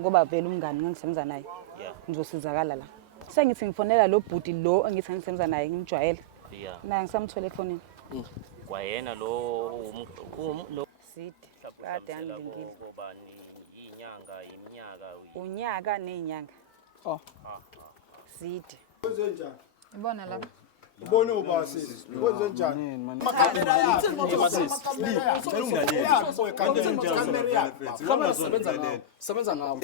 ngoba vele umngani ngisebenza naye ngizosizakala la sengithi ngifonela lo bhuti lo engithi ngisebenza naye ngimjwayele naye ngisamthola efonini kwayena lo Sidi kade angilingile ngoba inyanga iminyaka unyaka nezinyanga Sidi kwenze njani Ibona lapha. ubone ubasisi kwenze njani sebenza ngawo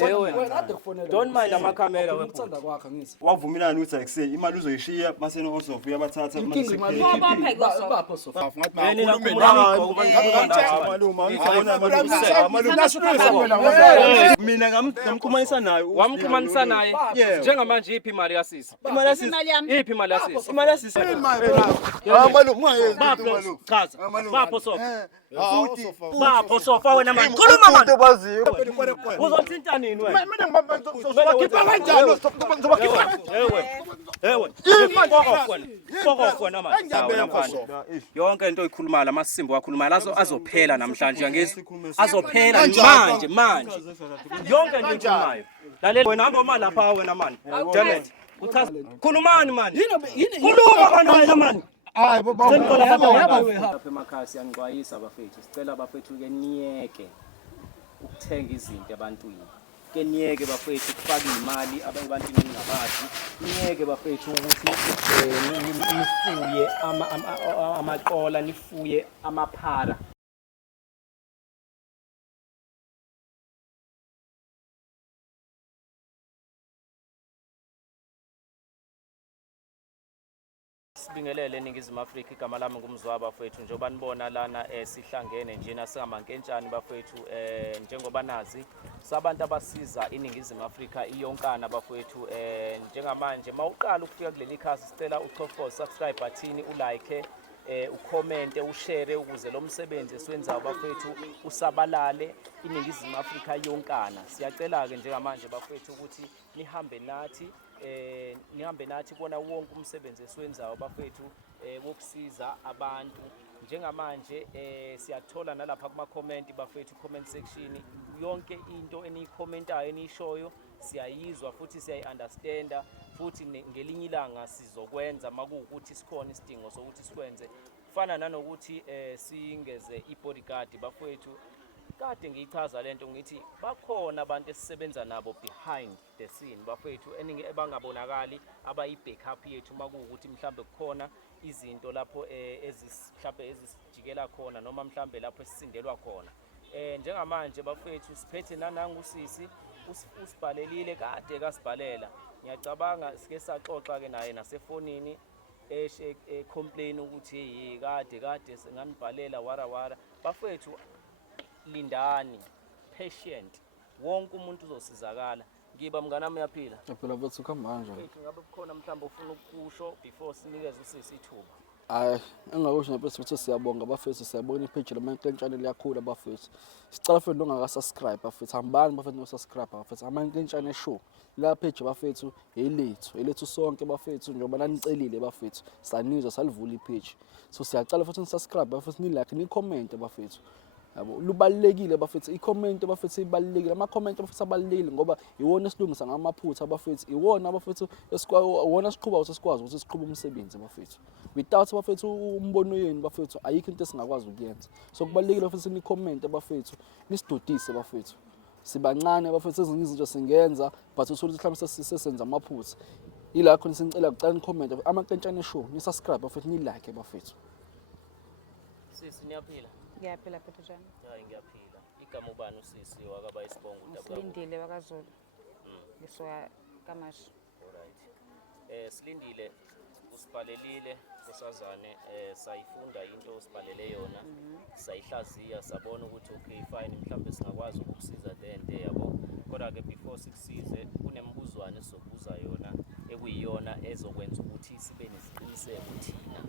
don't mind amakhamera wethanda kwakhe ngithi wavumelana ukuthi akuseni imali uzoyishiya masene osofu uyabathatha inkinga imali bapho sofa mina ngamxhumanisa nayo wamxhumanisa naye njengamanje iphi imali yasisi iphi imali yasisi imali yasisi chaza bapho sofa bapho sofa wena manje khuluma manje uzothinta nini wena ngizobakhipha kanjalo yonke into oyikhulumayo lamasimbo wakhulumayo azophela namhlanje angezi azophela manje yonke into oyikhulumayo lalela wena hamba manje lapha wena manje Janet uchaza khulumani manje khuluma kana wena manje hayi lapha emakhaya siyanixwayisa bafethu sicela bafethu ke niyeke ukuthenga izinto ebantwini ke niyeke bafethu ukufaka imali abantwini ningabazi niyeke bafethu ukuthi nifuye amaqola nifuye amaphara Sibingelele eNingizimu Afrika igama lami ngumzwaba bafethu njengoba nibona lana sihlangene njena singamankentshani bafethu njengoba nazi sabantu abasiza iNingizimu Afrika iyonkana bafethu njengamanje mawuqala ukufika kuleli khasi sicela uchofoze subscribe button ulike ucomment ushare ukuze lo msebenzi esiwenzayo bafethu usabalale iNingizimu Afrika yonkana siyacela ke njengamanje bafethu ukuthi nihambe nathi bona wonke umsebenzi esiwenzayo bafethu wokusiza abantu njengamanje siyathola nalapha kuma comment bafethu comment section yonke into eniyikhomentayo enishoyo siyayizwa futhi siyayiunderstanda futhi ngelinye ilanga sizokwenza makuwukuthi sikhona isidingo sokuthi sikwenze kufana nanokuthi singeze ibodyguard bafethu kade ngiyichaza lento ngithi bakhona abantu esisebenza nabo behind the scene bafethu eningi ebangabonakali abayi-backup yethu makuwukuthi mhlambe kukhona izinto lapho mhlambe ezisijikela khona noma mhlambe lapho esisindelwa khona njengamanje bafethu siphethe nanangusisi usibhalelile kade kasibhalela ngiyacabanga sike saxoxa ke naye nasefonini complain ukuthi kade singanibhalela wara bafethu lindani patient wonke umuntu uzosizakala ngiba mnganami uyaphila phela bethu khambanje ngabe kukhona mhlawumbe ufuna ukusho before sinikeze usisi ithuba hayi engakusho nabethu siyabonga bafethu siyabona ipage lamankentshane liyakhula bafethu sicela futhi ongaka subscribe bafethu hambani bafethu no subscribe bafethu amankentshane show la page bafethu elethu sonke bafethu njengoba nanicelile bafethu sanizwa salivula ipage so siyacela futhi subscribe bafethu ni like ni comment bafethu yabo lubalekile bafethu i-comment bafethu ibalekile ama-comment bafethu abalekile ngoba iwona esilungisa ngamaphutha bafethu iwona bafethu iwona siqhuba sikwazi ukuthi siqhube umsebenzi bafethu without bafethu umbono yenu bafethu ayikho into esingakwazi ukuyenza so kubalekile bafethu ni-comment bafethu nisidodise bafethu sibancane bafethu ezinye izinto singenza but uthole ukuthi mhlawumbe sesenza amaphutha ila khona sinicela kucela ni-comment amankentshane show ni subscribe bafethu ni like bafethu sisi niyaphila ngiyaphila phethu njani hayi ngiyaphila igama ubani usisi wakaba isibongo Silindile wakaZulu ngiswa Kamashi alright Silindile usibhalelile kusazane sayifunda into osibhalele yona sayihlaziya sabona ukuthi okay fine mhlawumbe singakwazi ukukusiza lento yabo kodwa ke before sikusize kunembuzwana esizobuza yona ekuyiyona ezokwenza ukuthi sibe nesiqiniseko thina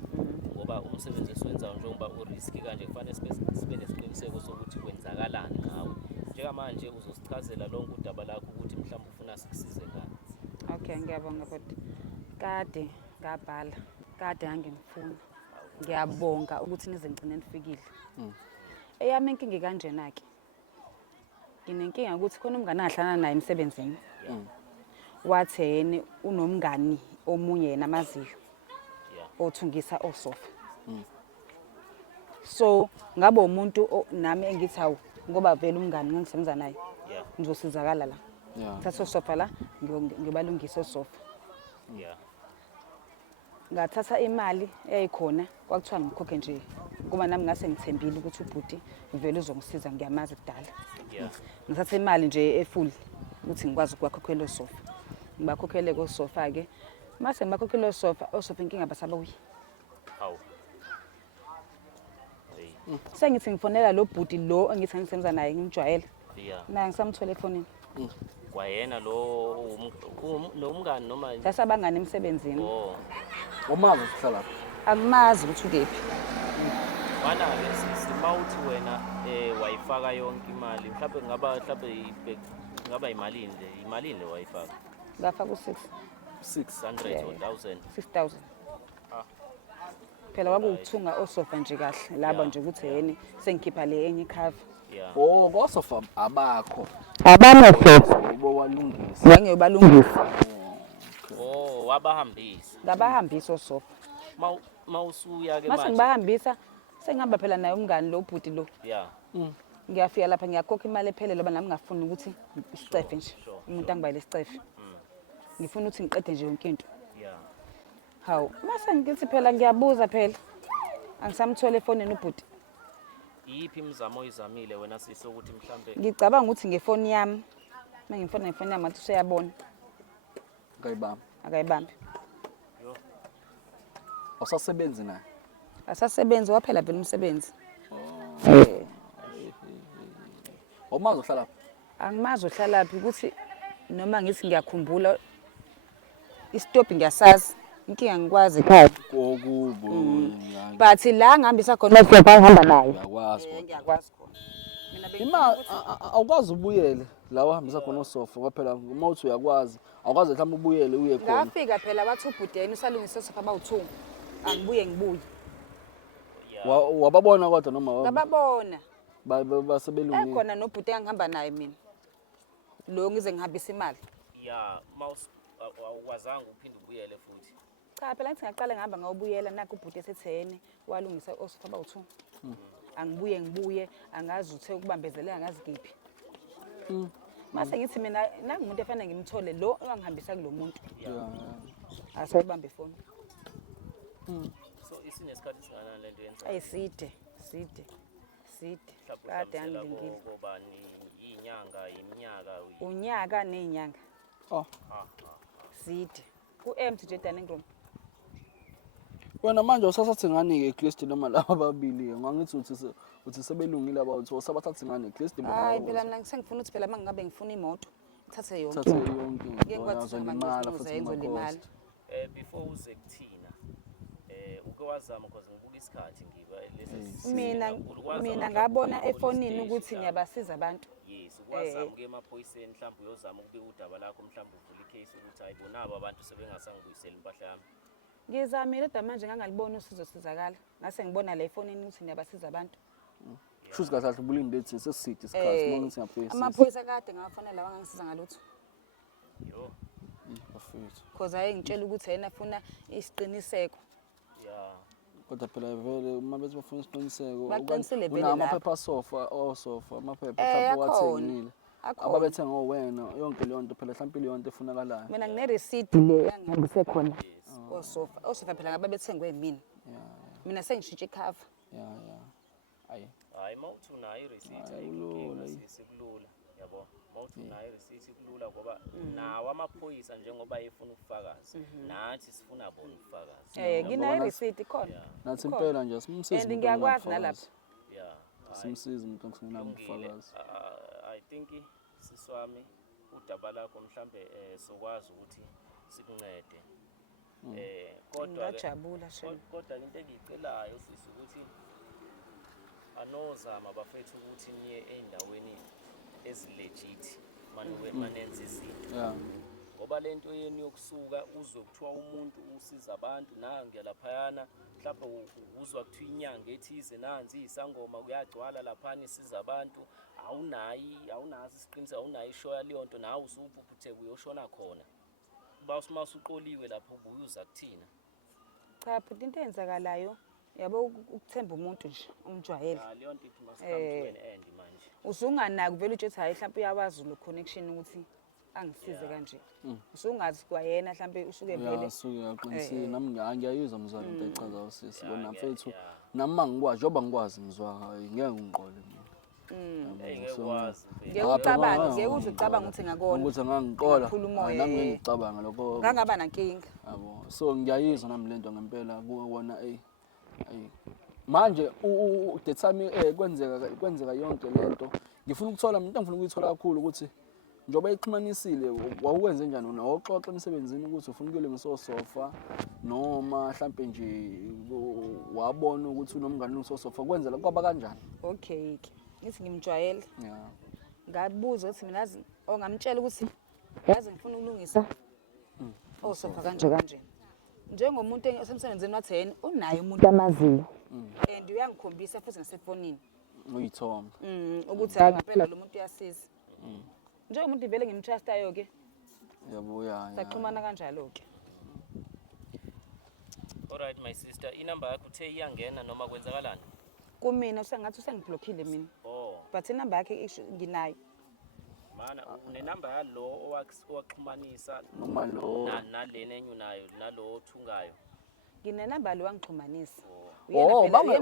ngoba umsebenzi esiwenzayo njengoba urisk kanje kufanele sibe nesiqiniseko sokuthi kwenzakalani ngawe njengamanje uzosichazela lonke udaba lakho ukuthi mhlawumbe ufuna sikusize ngani okay ngiyabonga bhuti kade ngabhala kade angimfuna ngiyabonga ukuthi nize ngcine nifikile eyami inkinga kanjena ke nginenkinga ukuthi khona umngane angahlala naye emsebenzini. Wathi yena unomngani omunye yena amaziyo. Othungisa osofa. So ngabe umuntu nami engithi hawu ngoba vele umngani ngisebenza naye. Ngizosizakala la. Thatha osofa la ngibalungisa osofa. Ngathatha imali eyayikhona kwakuthiwa ngikhokhe nje kuba nami ngase ngithembile ukuthi ubhuti vele uzongisiza ngiyamazi kudala. Ngithatha imali nje efull ukuthi ngikwazi ukuwakhokhela osofa. Ngibakhokhele kosofa ke. Mase ngibakhokhela osofa inkinga basababuyi. Hawu. Sengithi ngifonela lo bhuti lo engithi ngisebenza naye ngimjwayele. Naye ngisamthola efonini. Kwayena lo nomngani noma Sasabangani emsebenzini. Umazi uhlala. Akumazi ukuthi ukephi. Wana ke simawuthi wena wayifaka yonke imali mhlawumbe ngaba imalini le wayifaka. Ngafaka u6. 600 or 1000. 6000. Phela wakuthunga osofa nje kahle laba nje ukuthi yeni sengikhipha le enye ikhava. Kosofa abakho. Abanesofa. Ubo walungisa. Wangiyobalungisa. Wabahambisa. Ngabahambisa osofa. Mawusuya ke Mase manje. ngibahambisa sengihamba phela naye umngani lo bhuti lo. Ngiyafika lapha ngiyakhokha imali ephelele ngoba nami ngafuna ukuthi isicefe nje. Umuntu angibayile isicefe. Ngifuna ukuthi ngiqede nje yonke into. Hawu, mase ngithi phela ngiyabuza phela. Angisamthola efonini ubhuti. Yiphi imizamo oyizamile wena sisi ukuthi mhlambe Ngicabanga ukuthi ngefoni yami. Mangifona ngefoni yami athi useyabona. Akayibambi. Awusasebenzi naye. Asasebenzi waphela vele umsebenzi. Umazi uhlala. Angimazi uhlala phi ukuthi noma ngithi ngiyakhumbula istop ngiyasazi. Inkinga ngikwazi ekhaya. Kokubo. But la ngihambisa khona osofa ngihamba naye. Uyakwazi. Ngiyakwazi khona. Ima awukwazi ubuyele la uhambisa khona osofa kwaphela uma uthi uyakwazi awukwazi mhlawumbe ubuyele uye khona. Ngafika phela wathi ubhudeni usalungisa osofa abawu2. Angibuye ngibuye. Wababona kodwa noma Ngababona. Basebelungile. Ekhona nobhuti engihamba naye mina. Lo ngize ngihambisa imali. awukwazanga uphinde ubuyele futhi. Cha phela ngithi ngaqala ngihamba ngawubuyela nakho ubhuti esethene walungisa osofa abawu2. Ngibuye angazi uthe ukubambezeleka ngazi kephi. Mase ngithi mina nangu umuntu efanele ngimthole lo ongihambisa kulomuntu. Asebambe ifoni. So isinesikhathi singanani lento yenza? Ayiside. Kade angilingile. Ngobani inyanga iminyaka Unyaka nezinyanga. Side. Ku-empty nje Daningrom. Wena manje usasathi ngani ke Christ noma laba babili ngangithi uthi sebelungile abawu usabathatha ngani Christ bona. Hayi phela mina ngisengifuna ukuthi phela mangabe ngifuna imoto ngithathe yonke. Ngeke ngikwazi imali futhi imali. Before uze kuthina uke wazama because ngibuka isikhathi ngiba lesi Mina ngabona efonini ukuthi ngiyabasiza abantu. Yes ukwazama ke emaphoyiseni mhlawumbe uyozama ukubika udaba lakho mhlawumbe uvula icase ukuthi ayibonaba abantu sebengasangibuyisela impahla yami. Ngizamile kodwa manje ngangalibona usizo sizakala. Ngase ngibona la efonini ukuthi ngiyabasiza abantu. Shuthi kahle ubulimi bethi sesisithi isikhathi mangithi ngaphoyisa. Amaphoyisa kade ngafanele wangangisiza ngalutho. Bafethu. Because ayengitshela ukuthi yena afuna isiqiniseko. Kodwa phela vele uma bethi bafuna isiqiniseko Baqinisile vele amaphepha osofa amaphepha mhlawumbe wathengile. Ababethenga owena yonke leyo nto phela mhlawumbe leyo nto efunakalayo. Mina ngine receipt le engihambise khona. Osofa phela ngabe bethengwe yimina. Mina sengishintshe ikhava. Hayi mawuthi unayo ireceipt ayilula sikulula yabo. Mawuthi unayo ireceipt kulula ngoba nawo amaphoyisa njengoba efuna ubufakazi nathi sifuna bona ubufakazi. Nginayo receipt khona. Nathi impela nje simsize. And ngiyakwazi nalapha. Simsize umuntu ongasingenabo ubufakazi. I think siswami udaba lakho mhlambe sokwazi ukuthi sikuncede. Kodwa into engiyicelayo sisi ukuthi anozama bafethu ukuthi niye endaweni ezilegit manenze izinto. Ngoba lento yeni yokusuka uzwe kuthiwa umuntu usiza abantu nange laphayana mhlawumbe uzwa kuthiwa inyanga ethize nanzi isangoma kuyagcwala laphana isiza abantu awunazi isiqiniseko, awunayo ishow yaleyo nto, nawe usuphuphutheka uyoshona khona. Uba usuqoliwe lapho ubuye uza kuthina. Cha bhuti, into eyenzakalayo yabo ukuthemba umuntu nje umjwayele. Leyo nto ithi must come to an end manje. Usunganaki vele utsho hayi mhlawumbe uyawazi lo connection ukuthi angisize kanje. Usungazi kwayena mhlawumbe usuke vele. Suke aqinisile nami ngiyayizwa mzwana into echaza usisi bona mfethu nami mangikwazi njoba ngikwazi ngizwa ngeke ngiqole mina. Ngeke ucabange, ngeke uze ucabange ukuthi ngakona. Ukuthi angangiqola. Ukhuluma Nami ngeke ngicabanga lokho. ngangaba nankinga. Yabo. So ngiyayizwa nami lento ngempela kuwona manje the time kwenzeka yonke lento ngifuna ukuthola into engifuna ukuyithola kakhulu ukuthi njoba ixhumanisile wawuwenze njani una waxoxa emsebenzini ukuthi ufuna ukuyole ngisosofa noma mhlambe nje wabona ukuthi unomngane ngisosofa kwenzela kwaba kanjani? Okay ke ngithi ngimjwayele Yeah. ngabuza ukuthi mina ongamtshela ukuthi yazi ngifuna ukulungisa osofa kanje kanje njengomuntu osemsebenzini wathi yena unaye umuntu amaziyo and uyangikhombisa futhi nasefonini Uyithomba. ukuthi hayi ngempela lo muntu uyasiza njengomuntu vele ngimtrustayo ke Yabo ya. saxhumana kanjalo ke. Alright my sister, inamba yakho uthe iyangena noma kwenzakalani? Kumina usengathi usengiblockile mina but inamba yakhe nginayo. Mana unenamba yalo owaxhumanisa Noma lo. nalena enyu nayo nalo othungayo. Nginenamba lo wangixhumanisa.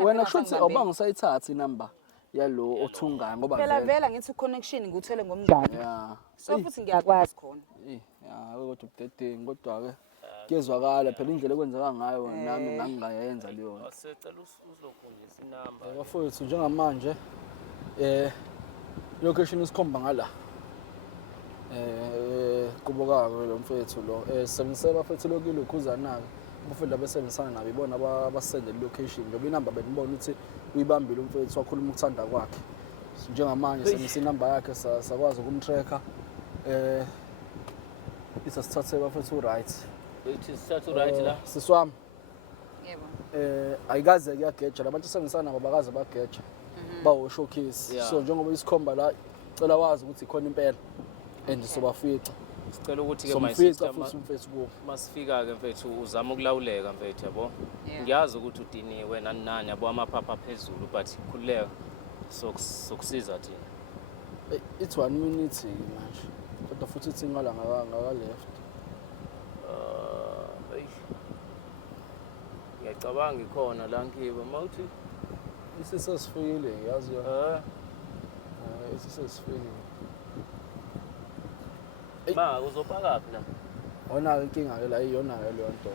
Wena shuthi awubangisayithatha inamba yalo othungayo ngoba phela vela ngithi connection ngikuthele ngomngane. Yeah. So futhi ngiyakwazi khona. Ya kodwa ubudedeni kodwa ke kezwakala phela indlela ekwenzeka ngayo nami ngangingayenza leyo. Asecela uzokhonjisa inamba. Bafowethu njengamanje location isikhomba ngala. Kubokaka lo mfethu lo sengiseba mfethu lokile ukhuzana ke. Bafethu abasebenzisana nabo ibona abasende location ngoba inamba benibona ukuthi uyibambile umfethu wakhuluma ukuthanda kwakhe. Njengamanje sengisa inamba yakhe sakwazi ukumtracker isasithathe bafethu right. It is set right la. Siswami Yebo. Ayikaze kuyageja labantu sengisana ngoba bakaze bageja bawo showcase so njengoba isikhomba la cela wazi ukuthi ikhona impela and sobafica Sicela ukuthi ke my somfica sister futhi umfethu kuwo masifika ke mfethu uzama ukulawuleka mfethu yabo. Ngiyazi ukuthi udiniwe nani nani yabo amaphapha phezulu but khuleka sokusiza thina. It's 1 minute manje kodwa futhi ithi ngala ngaka left. Ngiyacabanga ikhona la ngiba mawuthi Isisesifikile yazi yo. Isisesifikile. Ma uzopaka phi la? Wona inkinga ke la iyona ke leyo nto.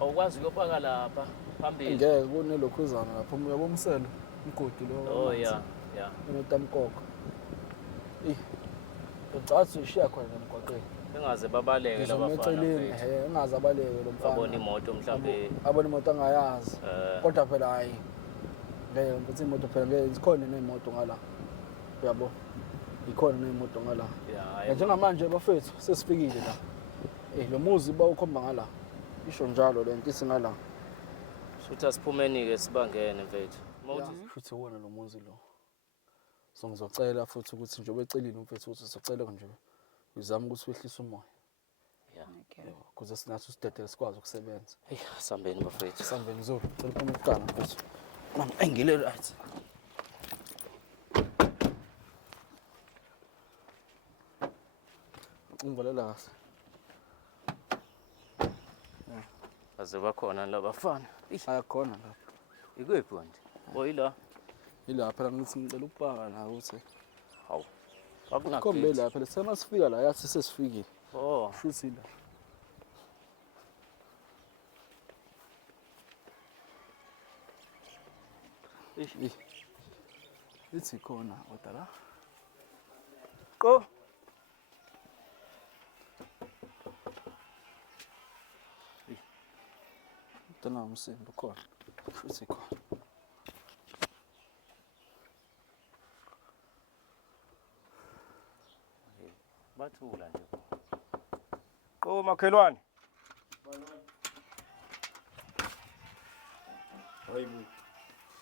Awukwazi ukupaka lapha phambili. Ngeke kunelokhuzana lapho uyabo umselo igodi lo. Oh yeah. Unotamkoko. Ucathi ushiya khona emgwaqeni. Engaze babaleke labafana mfethu. Engaze abaleke lo mfana. Abona imoto mhlambe. Abona imoto angayazi. Kodwa phela hayi. Ngeke ukuthi imoto phela ngeke zikhona nemoto ngala. Uyabo. Ikhona nemoto ngala. Yeah. Njengamanje bafethu sesifikile la. Lo muzi bawukhomba ngala. Isho njalo lento isingala. Futhi asiphumeni ke sibangene mfethu. Mawuthi Futhi wona lo muzi lo. So ngizocela futhi ukuthi njengoba ecelile umfethu ukuthi sizocela nje uzama ukuthi wehlise umoya. Yeah. Okay. Kuze sinathi usidedele sikwazi ukusebenza. Hey, sambeni bafethu. Sambeni zolo. Cela uphuma ukuqala mfethu. Mama engile right. Ungivalela kahle. Aze bakhona labafana. Ayakhona lapha. Ikuphi manje? Oyila. Ila phela ngithi ngicela ukupaka la ukuthi Hawu. Akuna kombe la phela semasifika la yathi sesifikile. Oh. Futhi la. Ithi khona kodwa la. Qo. Tana umsimbo khona. Futhi khona. Bathula nje. Oh makhelwane. Hayibo.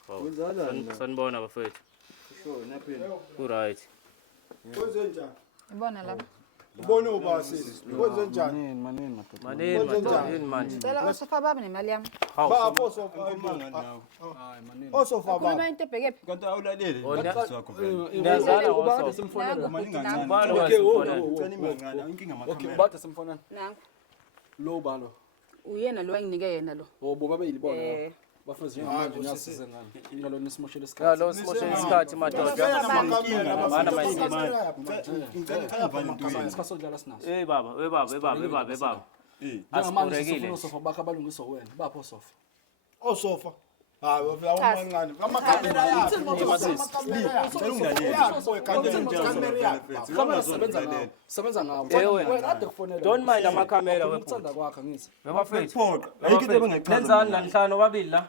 Wenzalani? Sanibona bafethu. Right. Kwenzenjani? Ibona lapha. Ubone ubasisi. Kwenzenjani? Manini madoda. Manini manje. Cela usofa baba nemali yami. Bapho sofa. Osofa baba. Khuluma into ebhekephi? Kanti awulaleli. Ngiyazana Ubade ngoso. simfonela. Ubalo Okay, wasifonela. Inkinga Okay, amakamera. ubade simfonela. Nangu. Lo balo. Uyena lo enginike yena lo. Obo babeyili bona. Eh. Bafethu njengamanje niyasize ngani. Ngalona isimoshela isikhathi. Lo simoshela isikhathi madoda. Bana Isikhathi sodlala sinaso. Baba. Njengamanje Asikhulekile. sifuna sofa bakhe abalungiswa wena. Bapho sofa. Osofa. Hayi awumancane. Amakamera yakho. Kamera sebenza ngawo. Wena ade kufonela. Don't mind amakamera Ukuthanda kwakhe ngithi. webafethu. Ayikho into bengayichaza. Lenzani lanhlanu babili la.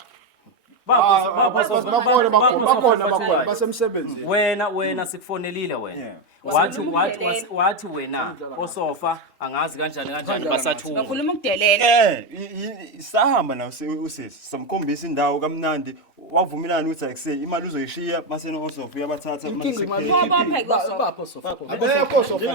Bakhona basemsebenzini. Wena sikufonelile wena. Wathi wena osofa angazi kanjani basathuma. Ngikhuluma ukudelela. Sahamba nawo usisi. Samkhombisa indawo kamnandi. Wavumelana ukuthi akuse imali uzoyishiya maseno osofa uyabathatha Inkinga imali. Bapho sofa. Abekho osofa.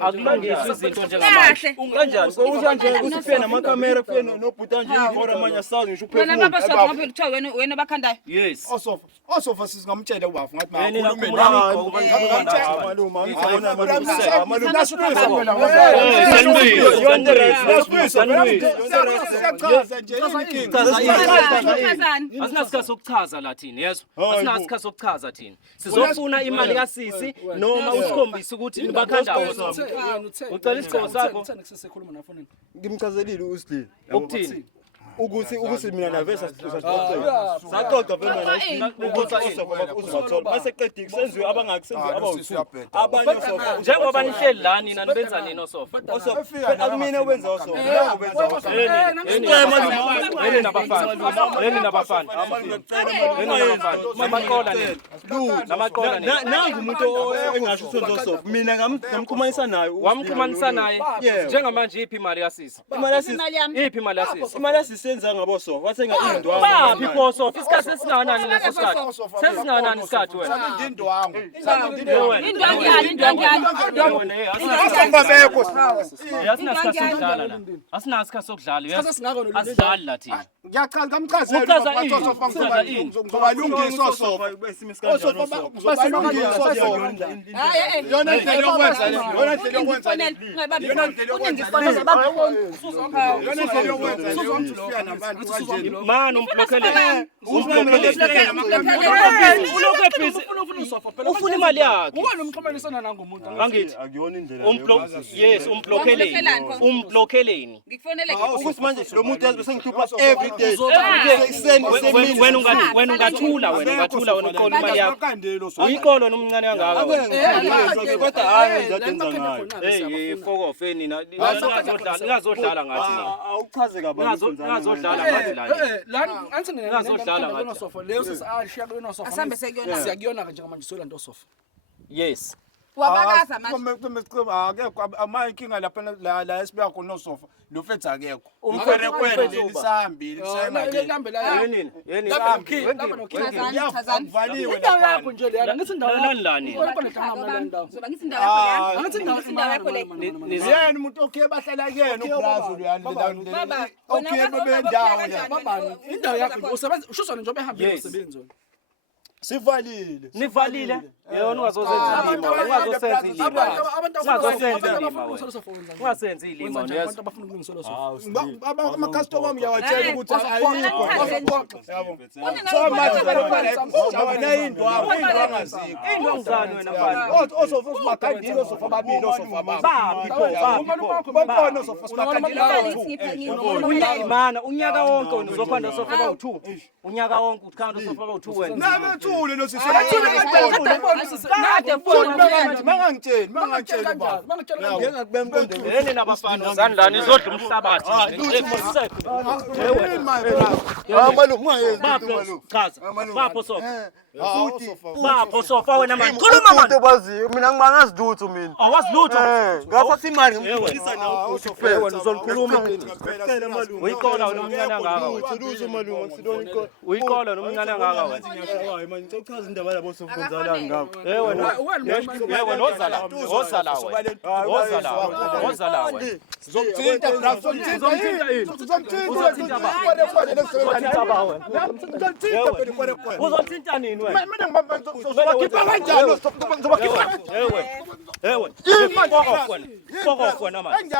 Akulungiswa izinto njengamanje. Kanjani? Kanje usifena amakamera fena nobhuta nje ikora manje asazi ngisho Wena baba sofa ngabe kuthiwa wena bakhandayo. Yes. Osofa sisingamtshela ubafu ngathi Yena Asinasikhathi sokuchaza la thina yezwa. Asinasikhathi sokuchaza thina. Sizofuna imali kasisi noma usikhombise ukuthi nibakhandayo sonke. Ucela isigqoko sakho. Sikhuluma nafonini. ngimchazelile uSidile. Ukuthini? ukuthi mina navesa saxoxa vele ukuthi uzobathola mase qedike senziwe abangakusenziwe abawu2 abanye osofa Njengoba nihleli la nina nibenza nini osofa? akumina wenza osofa ubenza osofa Yeni nabafana. Namaqola nini? Namaqola nini? nangu umuntu engasho senza osofa mina ngamxhumanisa naye Wamxhumanisa naye njengamanje iphi imali kasisi? Iphi imali kasisi? imali asisenza ngabo sofa wathenga indwangu Baphi khosofa isikhathi sesinganani leso sikhathi? Sesinganani isikhathi wena? indwangu. Asinasikhathi sokudlala. Asidlali la thina. Ngiyaqala ngamchazela ngobalungisa osofa. Yona indlela yokwenza le. Man umblockele. Ufuna imali yakhe. Uwena umxhumanisana nangomuntu. Angithi akuyona indlela yes umblockeleni. Ngikufonele ukuthi manje lo muntu yazi bese ngithupha every day Wena ungathula uqola imali yakho. Uyiqolo nomncane kangaka. kodwa hayi ngiyadenza ngayo Hey fokofe nina ngazodlala ngathi nina. awuchaze kabanzi Ngazodlala ngathi la. La anthi Ngazodlala ngathi. ngena sofa. Leyo sisashiya kuyona sofa. Asambe sekuyona. Siyakuyona ke njengamanje sola nto sofa. Yes. Wabakaza manje. akekho ama inkinga lapha la esibuya khona osofa lo fethu akekho Umfere kweli lisahambile Yeni. ngiyavaliwe Indawo yakho nje le ngithi indawo Nani lani? Zoba ngithi indawo yakho la. Angithi indawo yakho le. yena umuntu okhe bahlala kuyena uBrazil Baba, okhe bebendawo ya babani indawo yakho usebenza ushusana nje obehambile umsebenzi wona. sivalile Nivalile. Yona ungazosenza ilima. Ungasenza ilima Abantu yes. abafuna ukulungisela sofa. ama-customer wami uyawatshela ukuthi ayikho so manje wena indwangu azikho Indwangu zani wena mfana? osofa simakhandile osofa babili osofa Baphi osofa simakhandile Mana unyaka wonke uzokhanda sofa ba2. Unyaka wonke ukhanda sofa ba2 wena. nabe 2 Thule no sisi. Mangangitsheli baba. Yini nabafana zandlani izodla umhlabathi. Bapho sofa wena manje. Khuluma manje. Baziyo mina ngimangazi lutho mina. Awazi lutho. Ngathatha imali ngimfundisa nawo Wena uzolikhuluma. Uyiqola nomnyana ngaka. Lutho malunga sidona ikho. Uyiqola nomnyana ngaka wena. Hayi manje ngicela indaba yabo sofunzalana ngabo. Wena ozala wena. Zomthinta bra Uzothinta nini wena? Mina ngizobakhipha kanjani Ewe. Fuck wena manje.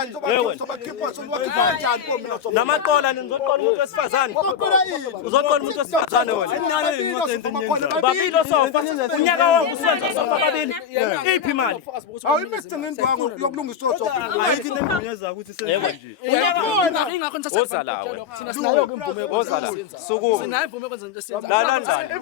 Namaqola nizoqola umuntu wesifazane. Uzoqola umuntu wesifazane wena. Babilo sofa. Unyaka wonke usenza sofa babili. Iphi imali? Awu imesingeni kwangu yokulungisa sofa. Ayithi nembunyeza ukuthi senze nje. Ingakho Ozala wena. thina sinayo imvume Ozala. Sukuma. sinayo imvume kwenza into esiyenza. Lalandani.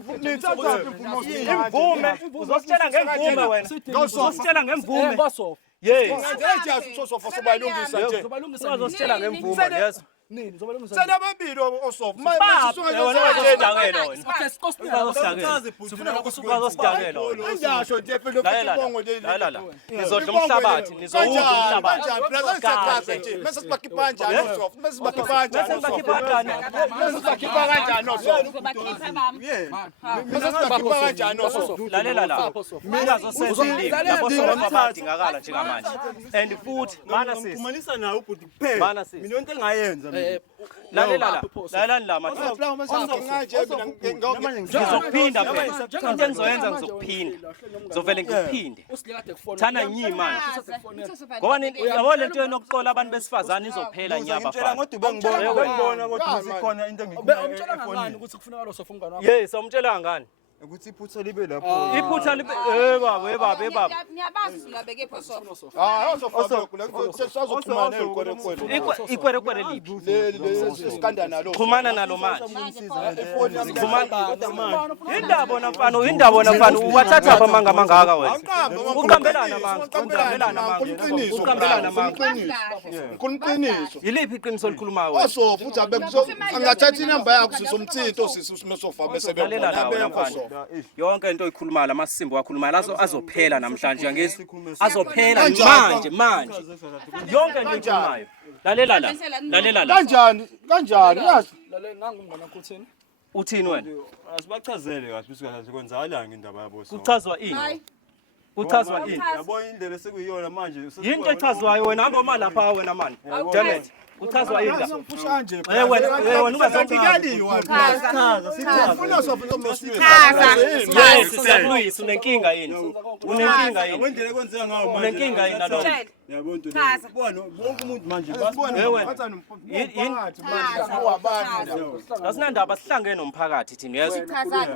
Imvume. Uzositshela ngemvume wena. Uzositshela ngemvume. Basofa. Yes. Ngeke sofa sobalungisa nje. Zobalungisa Uzositshela ngemvume yes. nini zobalungisa. Sena babili osofa. Anjasho nje phela lokubongo Lalala. Nizodla umhlabathi, nizowudla umhlabathi. Kahle nje. Mase sibakhipha kanjani osofa? Mase sibakhipha kanjani osofa? Mase sibakhipha kanjani osofa? Mase sibakhipha kanjani osofa? Lalela la. Mina zosenza ilimi. Lapho sofa badingakala njengamanje. And futhi bana sisi. Kumanisa nawe ubhuti kuphela. Bana sisi. Mina into engayenza mina. Lalela la. Lalela la mathi. Ngizokuphinda phela. Into engizoyenza ngizokuphinda. Ngizovele ngikuphinde. Thana nyimanje. Ngoba yabo lento yokuqola abantu besifazane izophela nyaba Ngitshela bafana. ngoba ngibona ukuthi sikhona into Umtshela ngani ukuthi kufuneka lo sofa umngane wakho. Yes, umtshela ngani? ukuthi iphutha libe lapho. Iphutha libe baba. Niyabazi ngabeke phoso. osofa sazoxhumana nekwerekwele. Ikwerekwere liphi? Le skanda nalo. Xhumana nalo manje. Indabona mfana uwathatha apha manga mangaka wena. Uqambelana manga. Kunqiniso. Yiliphi iqiniso likhulumayo wena? Osofa uthi angathatha inamba yakho sisoMthito sisofa besebenzela. Yonke into oyikhulumayo lamasimbo wakhulumayo azophela namhlanje ngezi. Azophela manje. Yonke into oyikhulumayo. Lalela la. Kanjani yazi? Lalela ngangumngane wakho uthini? Uthini wena? Asibachazele kahle ukuthi kwenzakalani ngendaba yabo so. Kuchazwa ini? Kuchazwa ini? Yabona indlela sekuyiyona manje. Yinto echazwayo wena hamba mali lapha wena man. Damn it. Kuchazwa ini la? Ngifusha nje. Wena ungazongikali Ufuna sofa nomsifisi. Yes, siyaluyisa unenkinga yini? Unenkinga yini? Wendlela kwenzeka ngayo manje. Unenkinga yini nalo? Yabona into. Bona wonke umuntu manje Asinandaba sihlangene nomphakathi thina yazi.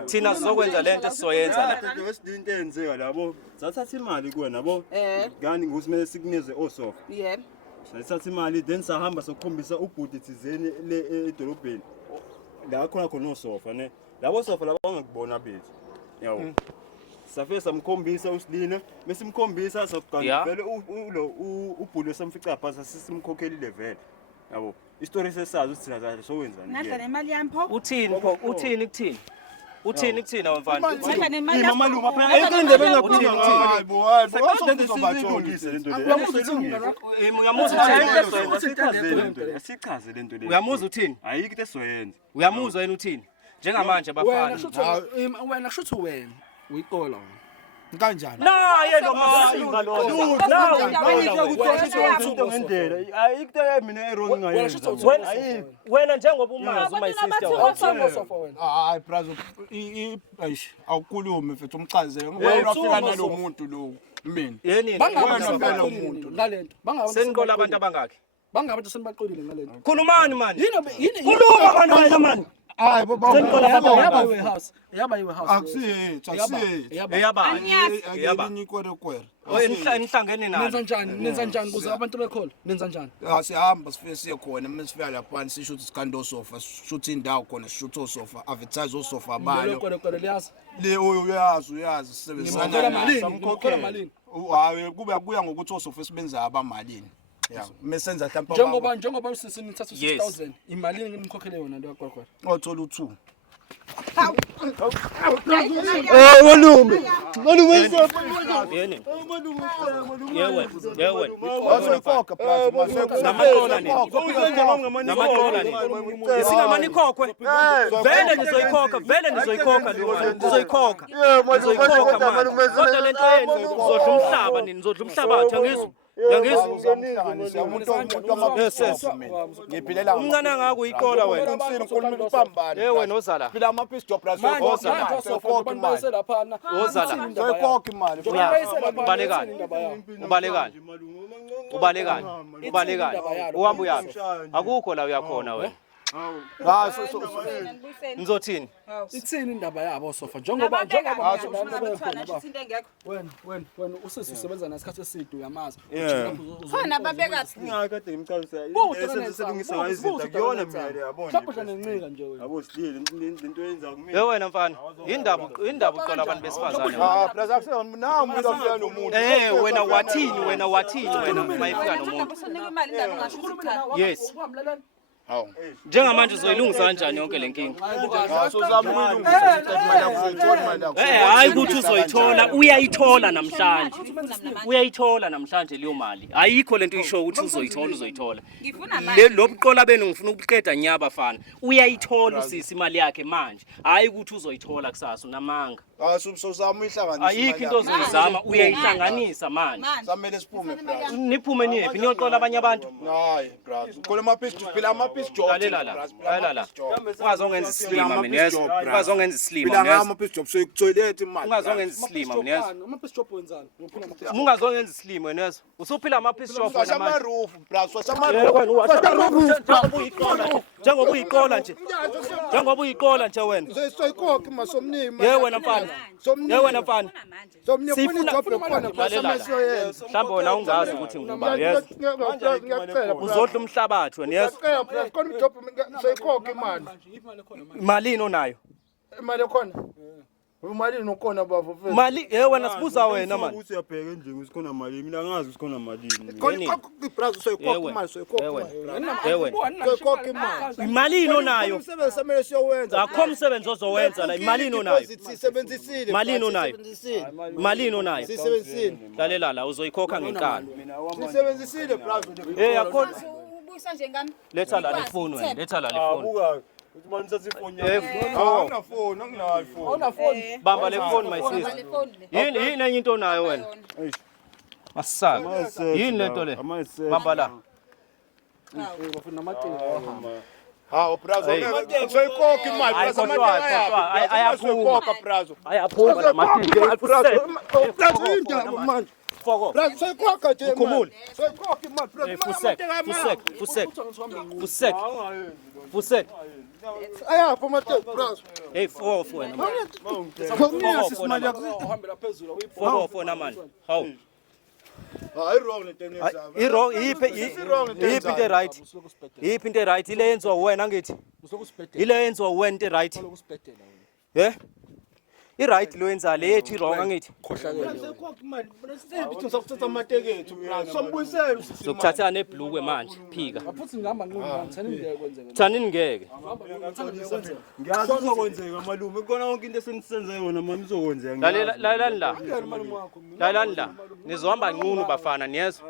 Thina sizokwenza lento esizoyenza la. Into eyenzeka labo. Zathatha imali kuwena yabo. Ngani ngusimele sikunikeze osofa. Yebo. Sayithatha imali then sahamba sokukhombisa ubhuti thizeni le edolobheni. La khona osofa ne. Labo sofa labo bangakubona bethu. Yawo. Safe samkhombisa usilina, mesimkhombisa sokugcina vele lo ubhuti semfica phasa sisimkhokhelile vele. Yabo. Istory sesazi ukuthi thina sokwenza nje. Nadla nemali yami pho. Uthini pho? Uthini kuthini? Uthini kuthina wamfana? Nadla nemali yami. Malunga phela ayikindebe Uthini? Uyamuza sichaze lento le. Uyamuza uthini? Ayikho into esoyenza. Uyamuzwa yena uthini? Njengamanje bafana. Wena kusho ukuthi wena uyiqola wena. Kanjani? Naye lo masimba lo. Ayikho mina errong ngayenza. Wena njengoba umazi my sister. Hayi brazo awukhulume mfethu umchazele ngoba ufika nalo muntu lo mina. Yeni ngalento. seniqola abantu abangaki? Bangabantu senibaqolile ngalento. Khulumani man. Yini Khuluma kana man. hayi baba yaba iwarehouse akusihethu Eyabani? ayelinye ikwerekwere Enihlangene nalo. nenza njani kuze abantu bekhona nenza njani siyahamba sifike siye khona uma sifika lapha sisho ukuthi sikhande osofa sishuthe indawo khona sishuthe osofa advertise osofa abayo kwele liyazi le uyazi sisebenzisana ngimkhokhela malini hayi kuya ngokuthi osofa esibenza abamalini mesenza mhlawumbe njengoba usisini thatha 6000 imalini ngimkhokhele yona leyo kwakwela othola u2 Yeni. Yewe. wasoyikhokha plus Namaqola ni. Namaqola ni. Singamani khokhwe. Vele nizoyikhokha lo. Nizoyikhokha. Nizoyikhokha manje. Kodwa lento yenu uzodla umhlaba nini? Uzodla umhlabathi angizwa. ngiphilela Umncane ngako uyiqola wena. ukhuluma upambane Wena ozala. phila amapiece job plus soyikhokha imali selaphana Ozala. soyikhokha imali Ubalekani. Uhamba uyaphi? Akukho la uyakhona wena. Nizothini? ithini indaba yabo sofa njengoba wena usisi usebenza nesikhathi eside uyamazi khona babekaphi ngakade ngimchazisa selungisa ngayizinto akuyona mina yabona mhlawumbe nencika nje wena yabo sidile into yenza kumina Wena mfana, indaba uqola abantu besifazane. plus akusenawo umuntu afika nomuntu Wena wathini wena mayifika nomuntu. usunika imali indaba ungasho ukuthi cha Yes. Njengamanje uzoyilungisa kanjani yonke lenkinga? sozama ukuyilungisa imali akuzoyithola imali Hayi ukuthi uzoyithola, uyayithola namhlanje leyo mali. Ayikho lento isho ukuthi uzoyithola. ngifuna manje Lo buqola benu ngifuna ukuqeda nyaba bafana. Uyayithola usisi imali yakhe manje. Hayi ukuthi uzoyithola kusasa unamanga. sozama uyihlanganisa Ayikho into ozoyizama uyayihlanganisa manje. samele siphume plus Niphume niyephi niyoqola abanye abantu? hayi plus khona amapiece phila amapiece job Lalela. Ungazongenza islima mina yeso. Ungazongenza islima phila mina yeso. amapiece job so ikutoilet imali Ungazongenza islima mina yeso. amapiece job wenzani uphila amapiece Ungazongenza islima mina yeso. Usuphila amapiece shop wena washa manje. amaroof plus washa amaroof Njengoba uyiqola nje wena. soyikhokha masomnini Wena mfana. Wena mfana. somnini Sifuna- job yokhona plus Lalela. amesiyoyenza Mhlawumbe wena ungazi ukuthi nguba yeso. ngiyacela Uzodla umhlabathi wena yeso. ngiyacela plus khona job soyikhokha imali Malini onayo? imali ekhona imali nokhona baba mfethu Mali wena sibuza wena man. ukuthi uyabheka nje ukuthi khona mali mina angazi ukuthi khona mali khona ibras soyikhokha imali soyikhokha soyikhokha imali Malini onayo? umsebenzi samele siyowenza Akho umsebenzi ozowenza la. Malini onayo? sisebenzisile Malini onayo? Malini onayo? sisebenzisile Lalela la uzoyikhokha ngenkani. sisebenzisile bras Yakho ubuyisa nje ngami letha la lefoni wena. Letha la lefoni. abuka ukuthi manje uthatha ifoni awunafoni anginayo ifoni Bamba lefoni my Bamba sister. le phone le Yini enye into onayo wena? Masabi. Yini lento le? Bamba la. bafuna amacingo hawo bras soyikhokha imali Hayi, bras kodwa, soyikhokha bras Ayaphuma la mathinje. bras indaba manje Foko. bras soyikhokha nje Ukhumule. soyikhokha imali bras Fusek. ayapha amate bras Hey, four wena man. somnini sisimali yakho uhambela phezulu Four na man. How? hayi wrong le tene Iro ipinte right. Ipinte right ile yenziwa wena ngithi. usokusibhedela Ile yenziwa wena into right. usokusibhedela Eh? I right lo yenza le ethi wrong angithi. soyikhokha imali bithi sokuthatha amatekethu bras sombuyisela Zokuthatha nebhlukwe manje. Phika. futhi ngihamba nqini thani ngeke kwenzeke Thanini ngeke. ngiyazi kuzokwenzeka malume kona yonke into esenisenze yona mama izokwenzeka Lalelani la. Nizohamba nqunu bafana niyezwa.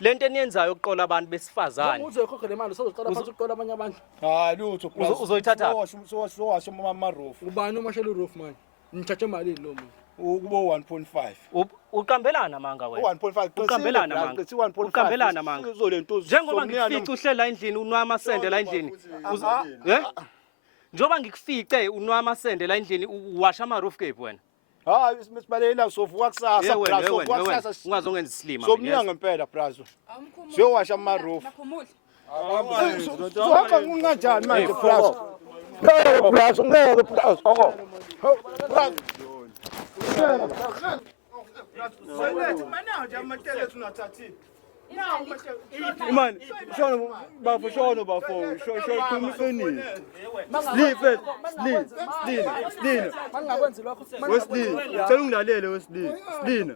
Lento eniyenzayo ukuqola abantu besifazane. uzoyikhokha le mali usozoqala phansi uqola abanye abantu hayi lutho Uzoyithatha? sowasho amaroof ubani umashela uroof manje ngithathe malini lo muntu kubo 1.5 Uqambelana manga wena. 1.5 Uqambelana manga. Uqambelana manga. Njengoba ngikufica uhlela endlini unwa amasende la endlini. Njengoba ngikufice unwa amasende la endlini uwasha ama roof cape wena. hayi sibalekela sovuka kusasa bras sovuka Wena kusasa ungazongenza islima. somnyanga ngempela bras siyowasha amaroof nakhumule Sohamba kunganjani manje plus? Plus ngeke plus oko. Manje amatele tunathathini. Man, shona bafo, shona kumiseni. Slip. Mangakwenzi lokho Wesley, cela ungilalele Wesley. Slina.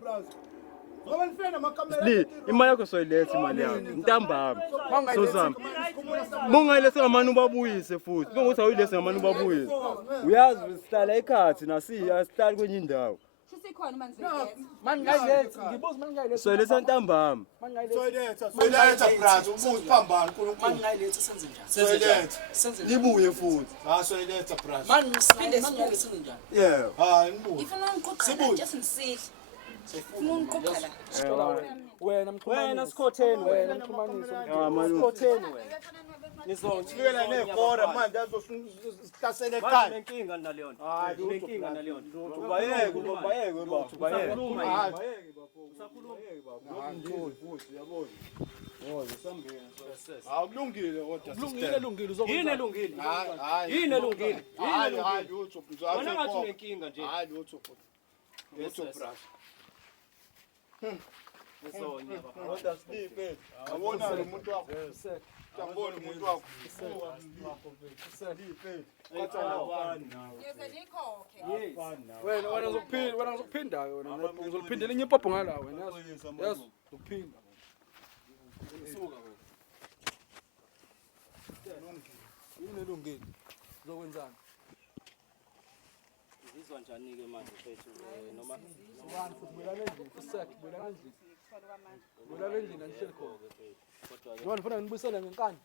Ngoba nifena amakamera. Slip. Imali yakho soyiletha imali yakho. Ntambama. Sozama. Bungayilethe ngamani ubabuyise futhi. Bengothi awuyilethe ngamani ubabuyise. Uyazi sihlala ekhathi nasiya sihlala kwenye indawo. Sisikhona manje ngiyeza. mangayilethi ngibuza mangayilethi Soyiletha ntambama. mangayilethi Soyiletha brother, ubuze phambana uNkulunkulu. mangayilethi senze njani Soyiletha. Libuye futhi. Soyiletha brother. Siphinde sibuye. senze njani Yeah. Nibuye. Ifuna ungiqoqela nje sinisihle. Ufuna ungiqoqela. wena mxhumanisi Wena sikhotheni wena mxhumanisi sikhotheni wena. Nizongifika nekora manje azosihlasela Manje ekhaya. nenkinga naleyo nto. Hayi, Nenkinga naleyo nto. Ubayeke bafo. Usakhuluma yini? Akulungile kodwa lungile lungile uzokwenza Yini elungile? Hayi. Yini elungile? Hayi lutho. Wena ngathi unenkinga nje. Hayi lutho. Lutho brother. Kodwa Slip. Awona umuntu wakho. Tambona umuntu wakho. Ngiyeza nikhokhe. wena uzokuphinda wena uzoliphindela enye impopho ngala wena yazi ukuphinda suka wena yini elungile uzokwenzani Ngizwa njani ke manje mfethu noma ubani futhi bulala endlini futhi bulala endlini bulala endlini anihleli khona njengoba nifuna nibuyisele ngenkani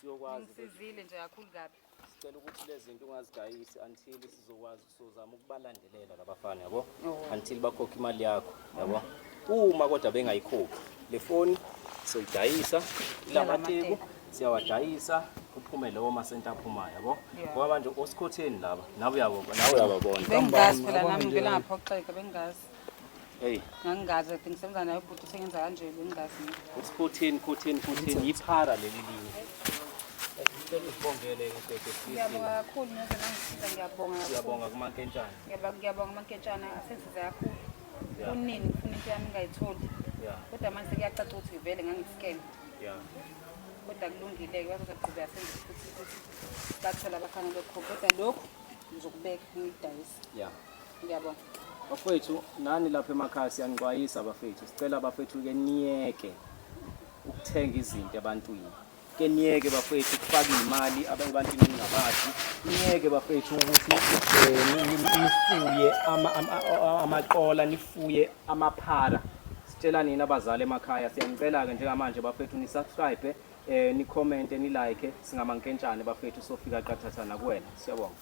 siyokwazi Ngisizile nje kakhulu kabi. sicela ukuthi lezi zinto ungazidayisi until sizokwazi sizozama ukubalandelela labafana yabo until bakhokhe imali yakho yabo uma kodwa bengayikhokhi le phone soyidayisa lamateko siyawadayisa kuphume lawo masenta aphumayo yabo ngoba manje osikhotheni laba nawe uyababona Bengazi phela nami ngivela ngaphoxeka bengazi. hey Ngangazi ukuthi ngisebenza naye ubhuti sengenza kanje bengazi. usikhotheni yiphara leli linye Ngicela usibongele mfethu Ngiyabonga kakhulu neze nangisiza ngiyabonga. siyabonga kumankentshana Ngiyabonga uManketshana asensiza kakhulu. Kunini ngifuna into yami ngayitholi. yeah Kodwa manje sekuyacaca ukuthi ngivele ngangiscam. yeah Kodwa kulungile-ke bazoqhubeka senze futhi bathola abafana bekho. Kodwa lokhu ngizokubeka ngidayisa. yeah Ngiyabonga. bafethu nani lapha emakhaya siyanixwayisa bafethu sicela bafethu ke niyeke ukuthenga izinto ebantwini ke niyeke bafethu ukufaka imali abantwini ningabazi niyeke bafethu ukuthi nifuye amaqola nifuye amaphara sitshela nina abazali emakhaya siyanicela ke njengamanje bafethu ni subscribe ni comment ni like singamankentshane bafethu sofika qathathana kuwena siyabonga